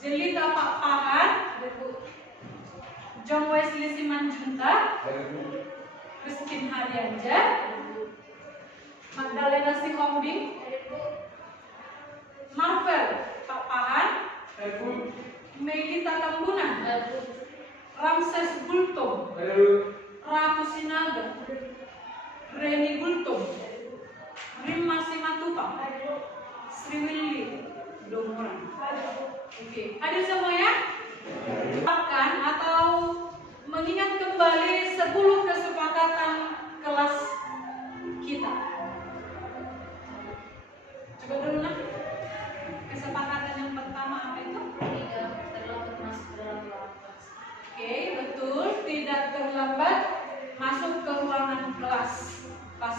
Jelita Pak Pahan, John Wesley Simanjuntak, Christine Haryanja, Magdalena Sihombing, Marvel Pak Pahan, Melita Tambunan, Ramses Gultom, Ratu Sinaga, Reni Gultom, Rima Simatupang, Sri Willy Domuran. Oke, hadir semuanya? Akan atau mengingat kembali 10 kesepakatan kelas kita. Coba dulu nah. Kesepakatan yang pertama apa itu? Tidak terlambat masuk dalam ruangan kelas. Oke, betul. Tidak terlambat masuk ke ruangan kelas. Pas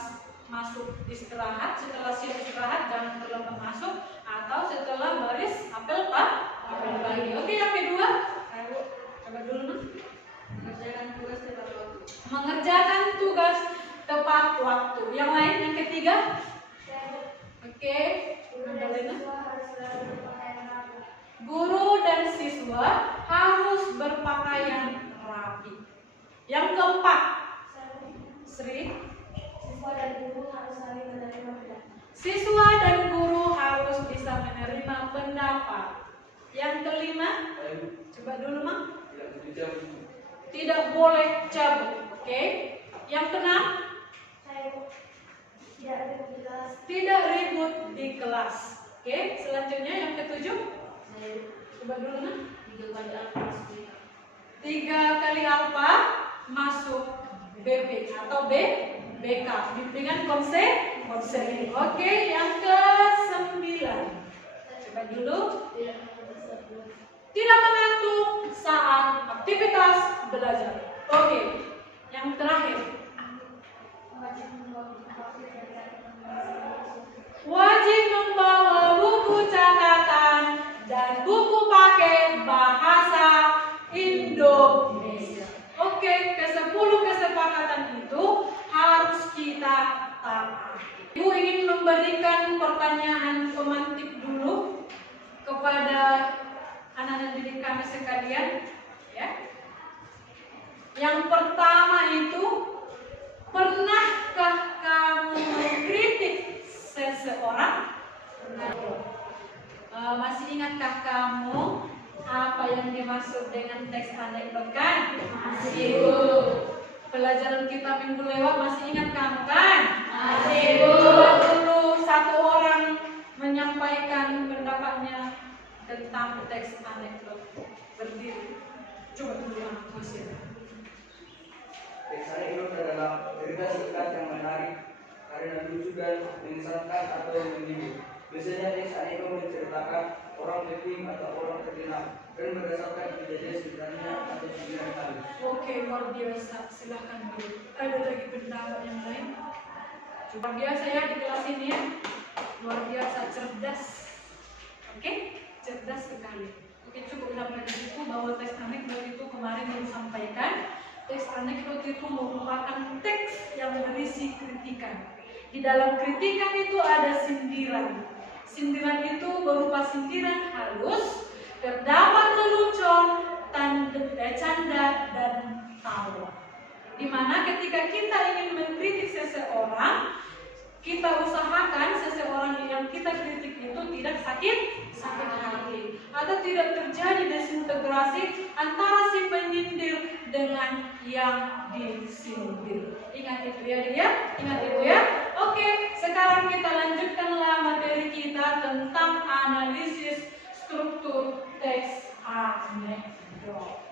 masuk istirahat, setelah siap istirahat jangan terlambat masuk, atau setelah baris apel pagi. Oke, yang kedua, coba dulu nah. Mengerjakan tugas tepat waktu. Yang lain, yang ketiga. Oke, guru dan siswa harus berpakaian rapi. Yang keempat, Sri, siswa dan guru harus bisa menerima pendapat. Yang kelima, coba dulu Mak. Tidak boleh cabut. Oke. Yang keenam, tidak ribut di kelas. Oke. Selanjutnya yang ketujuh, coba dulu Mak. 3 kali alfa masuk BP atau BK, bimbingan konseling. Oke, yang ke-9. Coba dulu. Tidak mengantuk saat aktivitas belajar. Oke, yang terakhir. Wajib membawa buku catatan dan buku paket bahasa Indonesia. Oke, ke-10 kesepakatan itu harus kita taati. Ibu ingin memberikan pertanyaan pemantik dulu kepada anak-anak didik kami sekalian, ya. Yang pertama itu, pernahkah kamu mengkritik seseorang? Masih ingatkah kamu apa yang dimaksud dengan teks anekdot kan? Masih, Bu. Pelajaran kita minggu lewat masih ingat kamu kan? Masih, Bu. Coba dulu satu orang menyampaikan pendapatnya tentang teks anekdot. Berdiri. Coba dulu anak masih. Teks anekdot adalah cerita singkat yang menarik karena lucu dan mengesankan atau menghibur. Biasanya teks anekdot menceritakan orang penting atau orang terkenal dan berdasarkan kejadian sebenarnya atau sebenarnya halus. Oke, luar biasa. Silahkan Bu. Ada lagi pendapat yang lain? Luar biasa ya di kelas ini ya. Luar biasa cerdas. Oke, cerdas sekali. Oke, cukup sampai di situ bahwa teks anekdot itu kemarin yang disampaikan. Teks anekdot itu merupakan teks yang berisi kritikan. Di dalam kritikan itu ada sindiran. Sindiran itu berupa sindiran halus, terdapat lelucon, canda, dan tawa. Dimana ketika kita ingin mengkritik seseorang, kita usahakan seseorang yang kita kritik itu tidak sakit hati, atau tidak terjadi yang disindir. Ingat itu ya dia, ingat itu ya. Oke, sekarang kita lanjutkanlah materi kita tentang analisis struktur teks anekdot.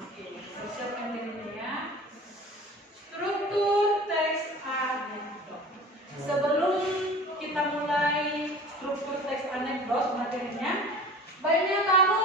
Oke, siapkan dirinya ya. Struktur teks anekdot. Sebelum kita mulai struktur teks anekdot materinya, baiknya kamu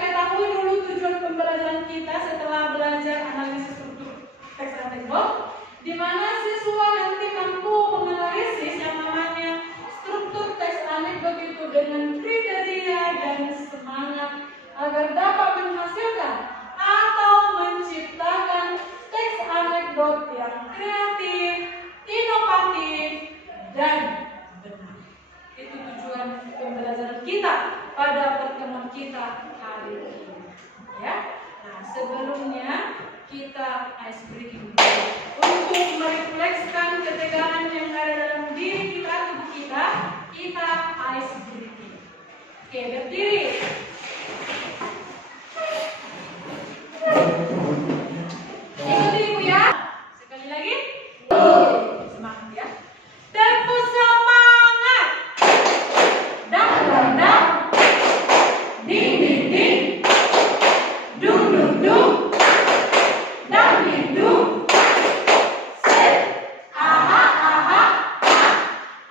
ketahui dulu tujuan pembelajaran kita setelah belajar analisis struktur teks anekdot, di mana siswa nanti mampu menganalisis yang namanya struktur teks anekdot itu dengan kriteria dan semangat agar dapat menghasilkan atau menciptakan teks anekdot yang kreatif, inovatif, dan benar. Itu tujuan pembelajaran kita pada pertemuan kita hari ini. Ya. Nah, sebelumnya kita ice breaking dulu untuk mereflekskan ketegangan yang ada dalam diri kita, tubuh kita. Kita ice breaking. Oke, berdiri. Ikuti ibu ya. Sekali lagi. Semangat ya. Tempo semangat. Dang dang dang. Ding ding ding. Dung dung dung. Dang ding dung. Set. Aha aha.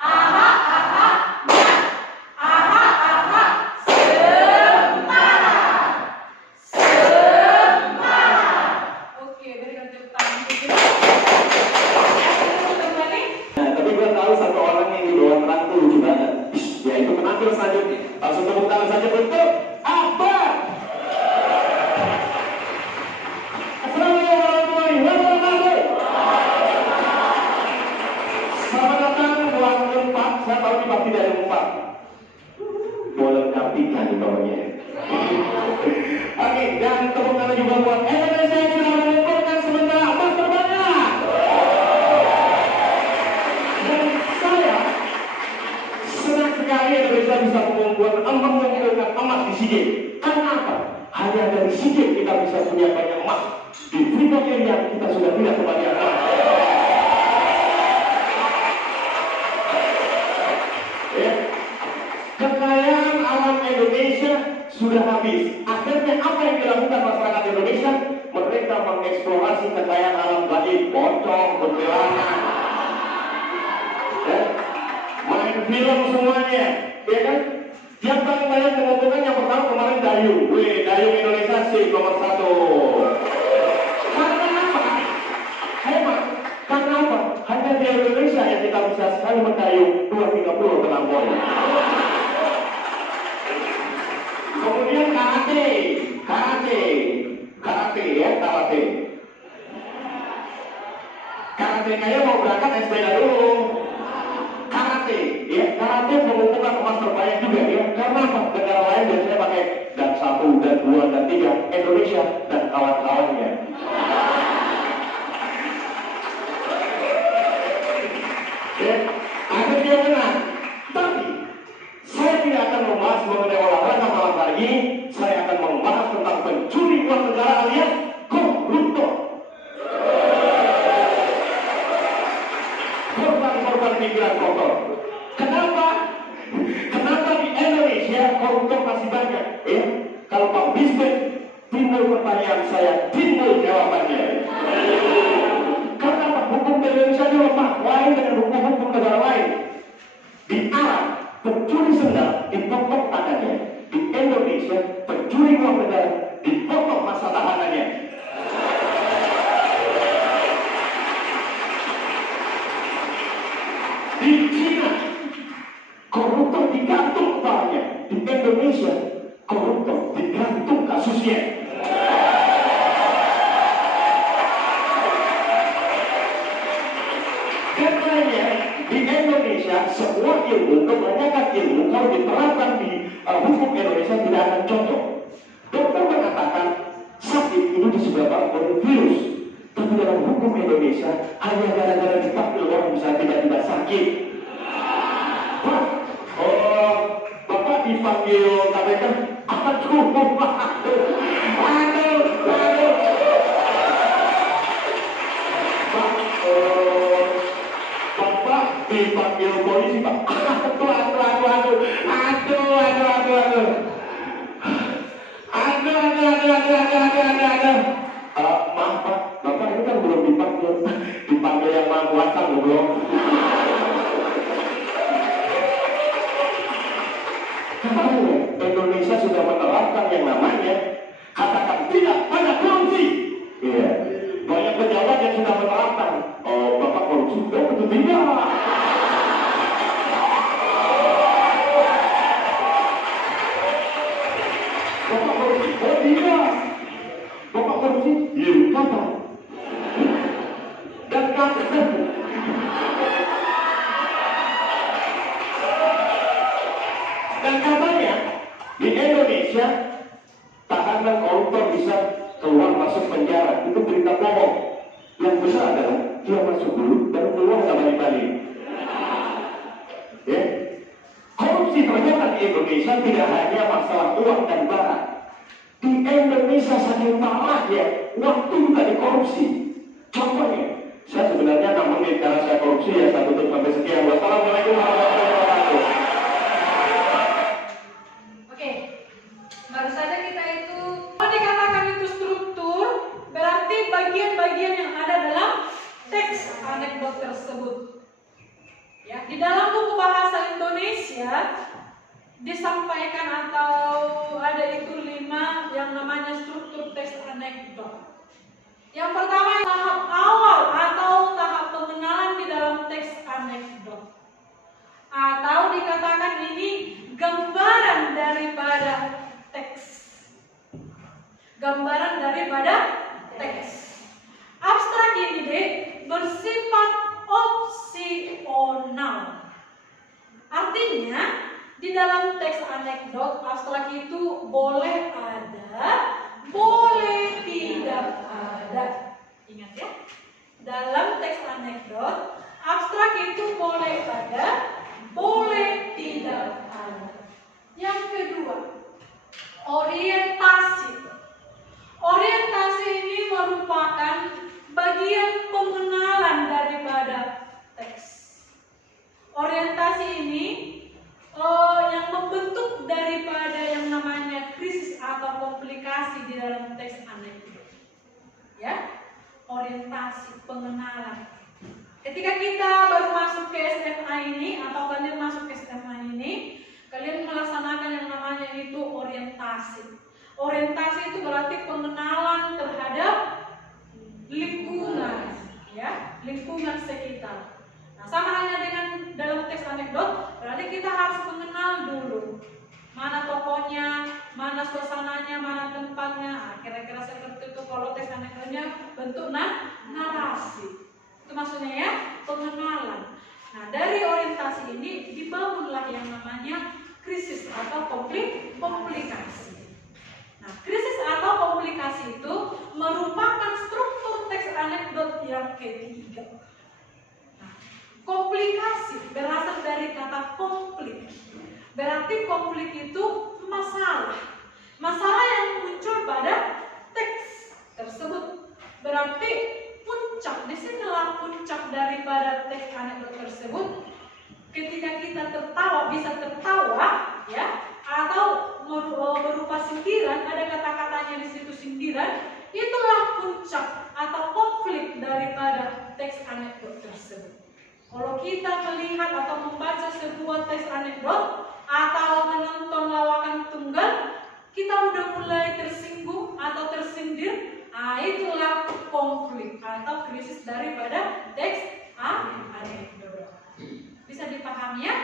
Aha aha. Aha aha. Semangat. Semangat. Oke, berikan tepuk tangan untuk kita. Kembali. Nah, tapi gue tahu satu orang yang di bawah terang tuh lucu banget. Yaitu penampil selanjutnya. Langsung tepuk tangan saja untuk Akbar. Assalamualaikum warahmatullahi wabarakatuh. Selamat datang buat Unpad. Saya tahu ini pasti dari Unpad. Boleh kaptikan di bawahnya. Oke, dan tepuk tangan juga buat Indonesia yang sudah mengumpulkan sementara emas terbanyak. Dan saya senang sekali Indonesia bisa mengumpulkan emas di SEA Games. Karena apa? Hanya dari SEA Games kita bisa punya banyak emas. Di Freeport area kita sudah tidak kebagian emas. Ya. Kekayaan alam Indonesia sudah habis. Akhirnya apa yang dilakukan masyarakat Indonesia? Mereka mengeksplorasi kekayaan alam gaib, pocong, kuntilanak, ya. Main film semuanya, ya kan? Yang paling banyak mengumpulkan yang pertama kemarin dayung. Wih, dayung Indonesia sih nomor 1. Karena apa? Hebat. Karena apa? Hanya di Indonesia yang kita bisa sekali mendayung 2-3 melampaui. Kemudian karate ya, karate. Karate kayak mau berangkat naik sepeda dulu. Karate, ya, karate mengumpulkan emas terbanyak juga ya. Karena apa? Negara lain biasanya pakai dan 1, dan 2, dan 3. Indonesia dan kawan-kawannya. Ya, akhirnya menang. Tapi saya tidak akan membahas mengenai olahraga malam hari ini. Saya akan membahas tentang pencuri uang negara alias koruptor. Korban pikiran kotor. Kenapa? Kenapa di Indonesia koruptor masih banyak? Ya, kalau Pak Bisbek timbul pertanyaan saya, timbul jawabannya. Karena Pak hukum Indonesia ini lemah, lain dengan hukum-hukum negara lain. Di Arab, pencuri sendal dipotong tangannya. Di Indonesia, pencuri uang negara dipotong masa tahanannya. Di China, koruptor digantung kepalanya. Di Indonesia, koruptor digantung kasusnya. Karenanya di Indonesia semua ilmu, kebanyakan ilmu kalau diterapkan di hukum Indonesia tidak akan cocok. Dokter mengatakan sakit itu disebabkan oleh virus, tapi dalam hukum Indonesia hanya gara-gara dipanggil orang bisa tiba-tiba sakit. Pak, Bapak dipanggil KPK, aduh. Maaf Pak, Bapak ini kan belum dipanggil. Dipanggil yang Maha Kuasa belum. Karena Indonesia sudah menerapkan yang namanya katakan tidak pada korupsi. Iya. Banyak pejabat yang sudah menerapkan. Oh, Bapak korupsi? Oh, betul tidak. Bapak korupsi? Oh, tidak. Bapak korupsi? Iya, kapan? Dan kapan? Dan katanya di Indonesia tahanan koruptor bisa keluar masuk penjara. Itu berita bohong. Yang benar adalah dia masuk dulu baru keluar sama balik. Ya. Korupsi ternyata di Indonesia tidak hanya masalah uang dan barang. Di Indonesia saking parahnya waktu juga dikorupsi. Contohnya, saya sebenarnya 6 menit karena saya korupsi ya, saya tutup sampai sekian. Wassalamualaikum warahmatullahi wabarakatuh. Oke, baru saja kita itu, kalau dikatakan itu struktur, berarti bagian-bagian yang ada dalam teks anekdot tersebut. Ya, di dalam buku bahasa Indonesia disampaikan atau ada itu 5 yang namanya struktur teks anekdot. Yang pertama tahap awal atau tahap pengenalan di dalam teks anekdot. Atau dikatakan ini gambaran daripada teks. Gambaran daripada teks. Abstrak ini deh bersifat opsional. Artinya di dalam teks anekdot abstrak itu boleh ada, boleh tidak ada. Ingat ya, dalam teks anekdot abstrak itu boleh ada, boleh tidak ada. Yang kedua, orientasi. Orientasi ini merupakan bagian pengenalan daripada teks. Orientasi ini yang membentuk daripada yang namanya krisis atau komplikasi di dalam teks anekdot. Ya, orientasi, pengenalan. Ketika kita baru masuk ke SMA ini atau kalian masuk ke SMA ini, kalian melaksanakan yang namanya itu orientasi. Orientasi itu berarti pengenalan terhadap lingkungan, ya, lingkungan sekitar. Nah, sama halnya dengan dalam teks anekdot, berarti kita harus mengenal dulu mana tokohnya, mana suasananya, mana tempatnya. Nah, kira-kira seperti itu kalau teks anekdotnya bentuk narasi. Itu maksudnya ya, pengenalan. Nah, dari orientasi ini dibangunlah yang namanya krisis atau komplikasi. Nah, krisis atau komplikasi itu merupakan struktur teks anekdot yang ketiga. Nah, komplikasi berasal dari kata konflik. Berarti konflik itu masalah. Masalah yang muncul pada teks tersebut. Berarti puncak, disinilah puncak daripada teks anekdot tersebut. Ketika kita tertawa, bisa tertawa, ya, atau berupa sindiran, ada kata-katanya di situ sindiran, itulah puncak atau konflik daripada teks anekdot tersebut. Kalau kita melihat atau membaca sebuah teks anekdot atau menonton lawakan tunggal, kita udah mulai tersinggung atau tersindir. Nah, itulah konflik atau krisis daripada teks anekdot. Bisa dipahami ya?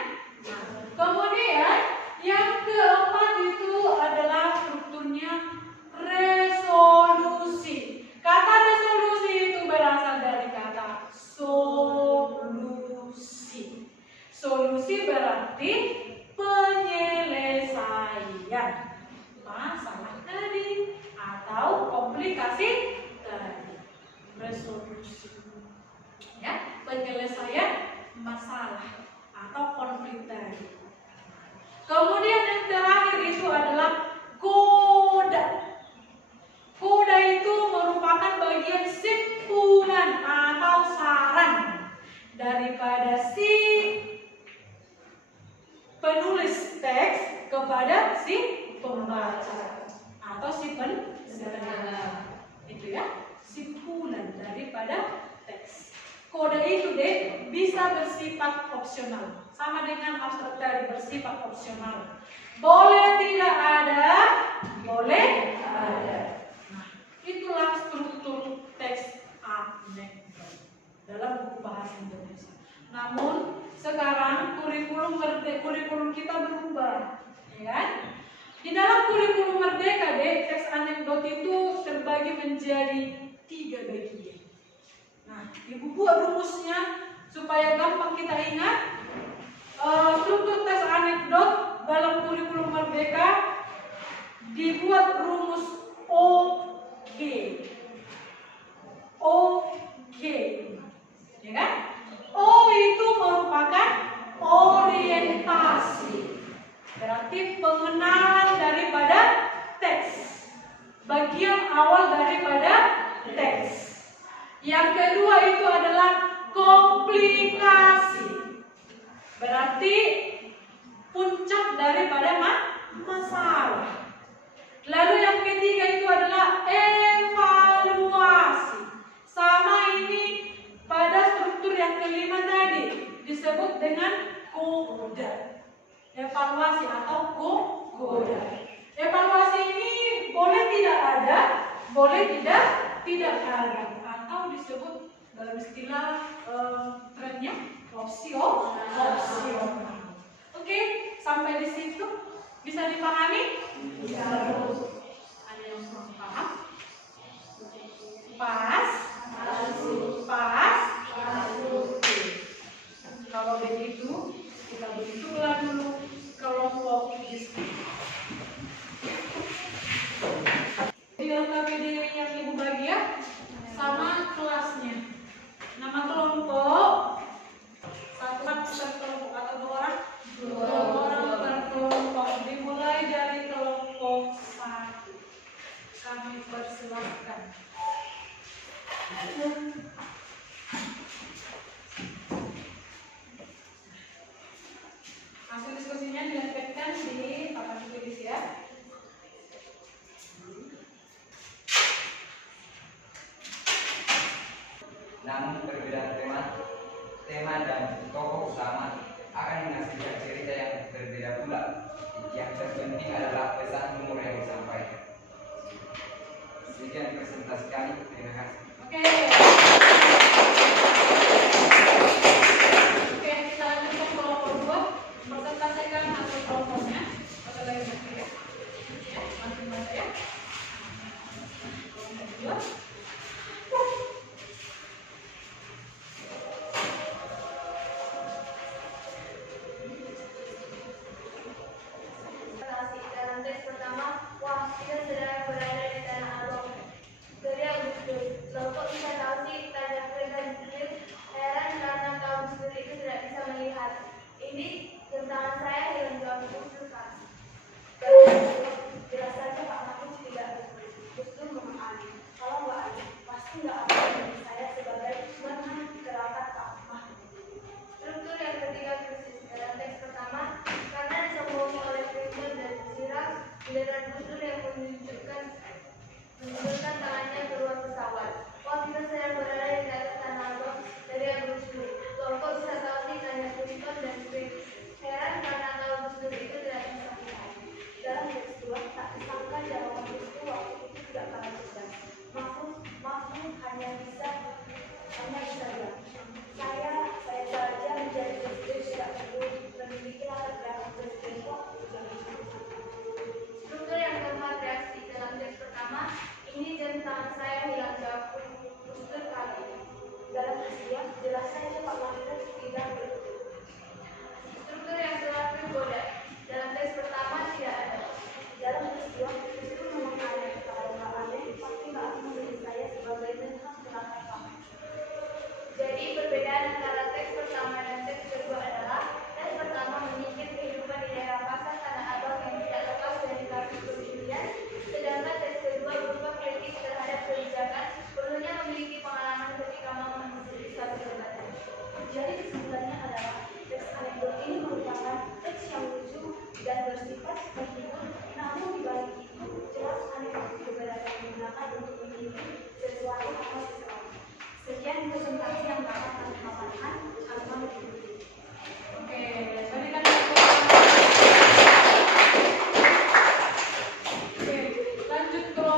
Nah, kemudian yang keempat itu adalah strukturnya resolusi. Kata resolusi itu berasal dari kata solusi. Solusi berarti penyelesaian masalah tadi atau komplikasi tadi. Resolusi, ya, penyelesaian masalah atau konflik tadi. Kemudian yang terakhir itu adalah koda. Koda itu merupakan bagian simpulan atau saran daripada si penulis teks kepada si pembaca atau si pendengar. itu deh bisa bersifat opsional. Sama dengan abstrak tadi, bersifat opsional. Boleh tidak ada, boleh ada. Nah, itulah struktur teks anekdot dalam buku bahasa Indonesia. Namun sekarang kurikulum kita berubah, ya kan? Di dalam kurikulum Merdeka deh, teks anekdot itu terbagi menjadi 3 bagian. Nah, ibu buat rumusnya supaya gampang kita ingat. Struktur teks anekdot dalam kurikulum Merdeka dibuat rumus OG. OG, ya kan? O itu merupakan orientasi. Berarti pengenalan daripada teks, bagian awal daripada teks. Yang kedua itu adalah komplikasi, berarti puncak daripada masalah. Lalu yang ketiga itu adalah evaluasi. Sama ini pada struktur yang kelima tadi disebut dengan koda. Evaluasi atau koda. Evaluasi ini boleh tidak ada, boleh tidak ada, atau disebut dalam istilah trennya opsional. Oke, sampai di situ bisa dipahami? Bisa. Ada yang kurang paham? Pas. Kalau begitu kita bentuklah dulu kelompok diskusi. Dilengkapi dengan yang ibu bagi ya, sama kelasnya. Nama kelompok, satu orang per kelompok atau dua orang? Dua orang per kelompok. Dimulai dari kelompok 1. Kami persilahkan. Hasil diskusinya dilempetkan di papan tulis ya. Namun perbedaan tema dan tokoh utama akan menghasilkan cerita yang berbeda pula. Yang terpenting adalah pesan humor yang disampaikan. Sekian presentasi kami. Terima kasih. Oke, kita lanjutkan kelompok 2. Presentasikan hasil kelompoknya. Ada lagi ya? Langsung baca ya. Kelompok 2. Dalam teks pertama, wah, kita sedang berada di tanah abang. Dari Agustus, loh kok bisa tahu sih tanda dan heran karena Kak Agustus itu tidak bisa melihat. Ini tantangan saya dengan Kak Agustus kan. Jelas saja Pak Agustus tidak Agustus memahami. Kalau Mbak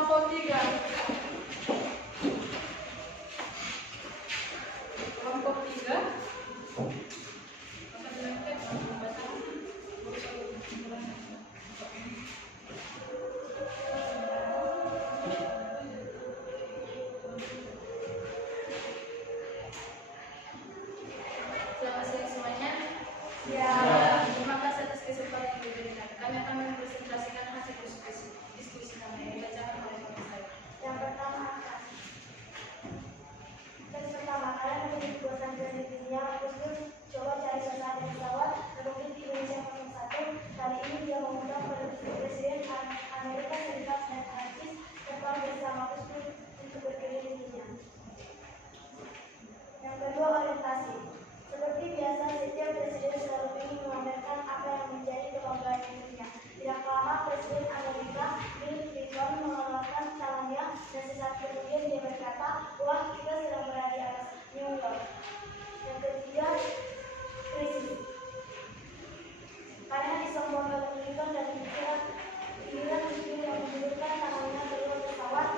kelompok 3. Kelompok 3. Selamat siang semuanya. Ya. Terima kasih atas kesempatan yang diberikan. Kami akan mempresentasikan hasil diskusi kami yang dibacakan oleh teman saya. Yang pertama, tes pertama, kalian memiliki buatan dari dunia. Terus coba cari sesuatu pesawat berlokasi di Indonesia 01. Kali ini dia mengundang Presiden Amerika Serikat dan Prancis terbang bersama Gus untuk berkeliling dunia. Yang kedua, orientasi. Seperti biasa, setiap presiden selalu ingin memamerkan apa yang menjadi kebanggaan dirinya. Tidak lama, Presiden Amerika Bill Clinton mengeluarkan tangannya dan sesaat kemudian dia berkata, "Wah, kita sedang berada di atas New York." Yang ketiga, krisis. Karena disombongkan Clinton dan giliran Presiden yang menundukkan tangannya keluar pesawat,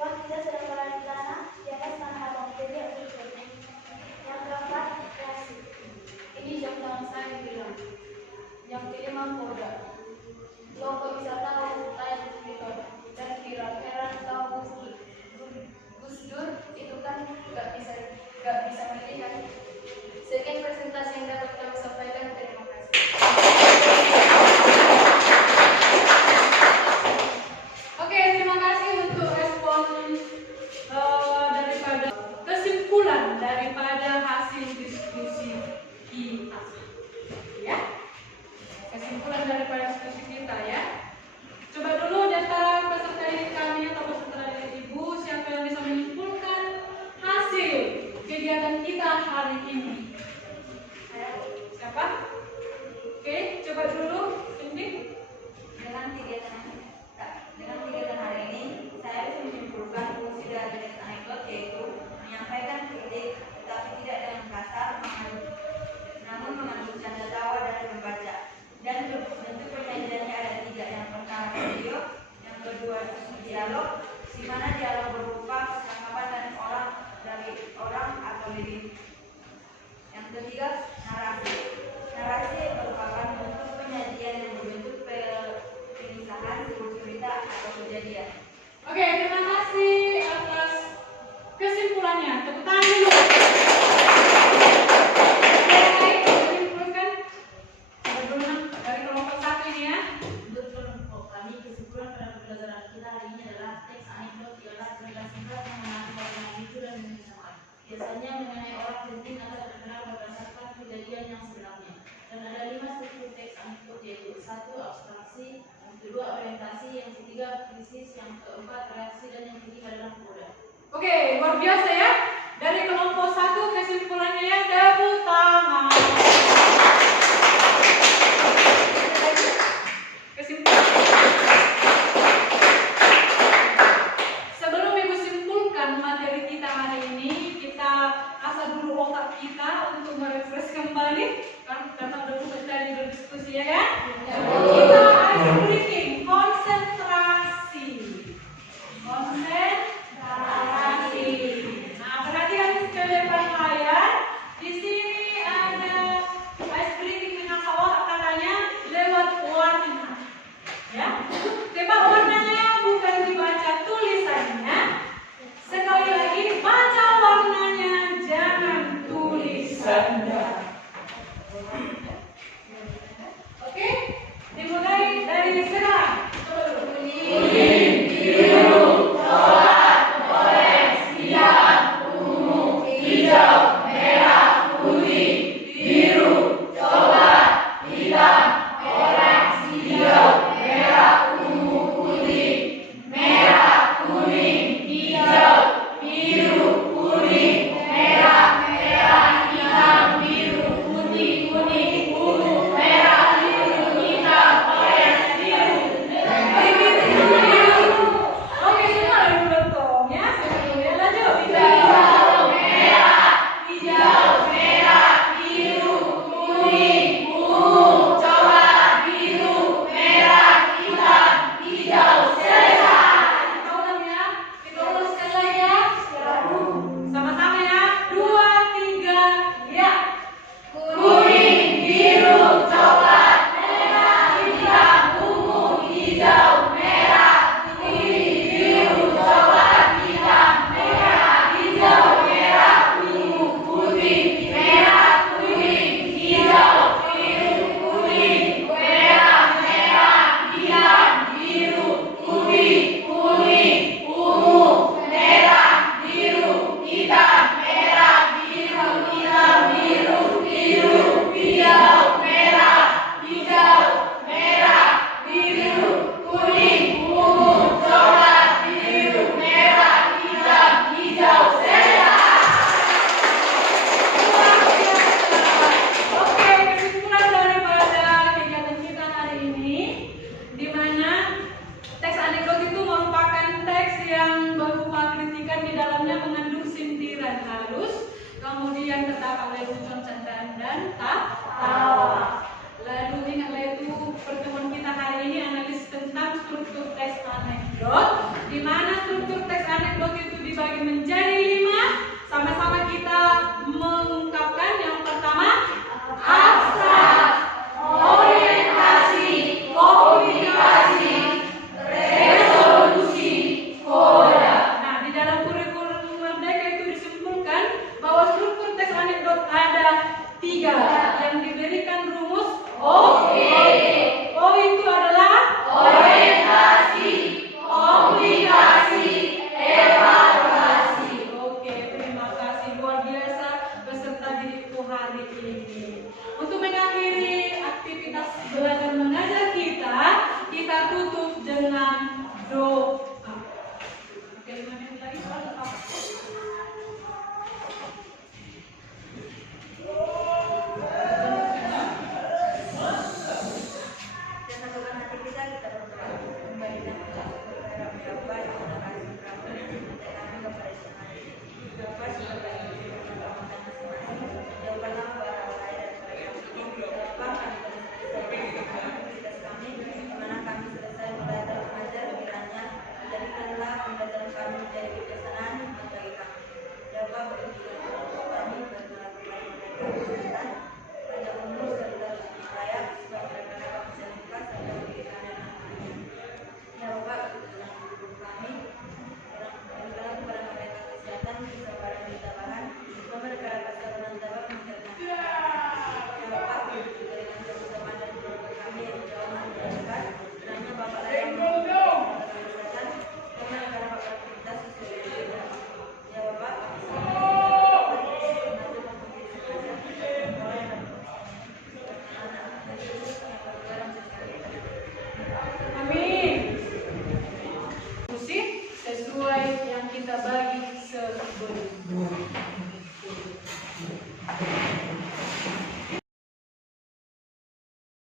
"Wah, kita sedang berada di tanah di atas tanah abang." Jadi yang keempat, reaksi. Ini jam tangan saya bilang. Yang kelima, koda. Lo kok bisa tahu? Tanya Twitter. Dan kira-kira tahu Gus Dur itu kan gak bisa melihat. Sekian presentasi yang dapat kami sampaikan. Terima kasih. Oke, terima kasih untuk respon daripada kesimpulan daripada hasil diskusi kita. Ya, kesimpulan daripada diskusi kita ya. Coba dulu di antara peserta didik kami atau peserta didik ibu, siapa yang bisa menyimpulkan hasil kegiatan kita hari ini? Siapa? Oke, coba dulu Cindy. Dengan kegiatan hari ini, saya bisa menyimpulkan fungsi dari tes anekdot yaitu menyampaikan kritik, tetapi tidak dengan kasar, namun mengandung canda tawa dari pembaca. Dan bentuk penyajiannya ada 3. Yang pertama video, yang kedua dialog, di mana dialog berupa percakapan dari orang atau diri. Yang ketiga narasi. Narasi merupakan bentuk penyajian yang berbentuk pemisahan sebuah cerita atau kejadian. Oke, terima kasih atas kesimpulannya. Tepuk tangan dulu. Oke, kesimpulan dari kelompok 1 ini ya. Menurut kelompok kami, kesimpulan pada pembelajaran kita hari ini adalah teks anekdot ialah cerita singkat yang menarik bagaimana lucu dan menyenangkan. Biasanya mengenai orang penting atau terkenal berdasarkan kejadian yang sebenarnya. Dan ada 5 struktur teks anekdot yaitu 1. Abstraksi, yang kedua orientasi, yang ketiga krisis, yang keempat reaksi, dan yang kelima adalah koda. Oke, luar biasa ya. Dari kelompok 1 kesimpulannya ya, tepuk tangan. Kesimpulan. Sebelum Ibu simpulkan materi kita hari ini, kita asah dulu otak kita untuk merefresh kembali karena udah cukup tadi berdiskusi ya kan? Kita ice breathing, konsentrasi. Nah, perhatikan sekalian kalian. Di sini ada ice breathing dengan awal katanya lewat warna. Ya, coba warnanya bukan dibaca tulisannya. Sekali lagi baca warnanya, jangan tulisannya. Oke, dimulai. struktur teks anekdot itu dibagi menjadi 5. Sama-sama kita mengungkapkan. Yang pertama, A.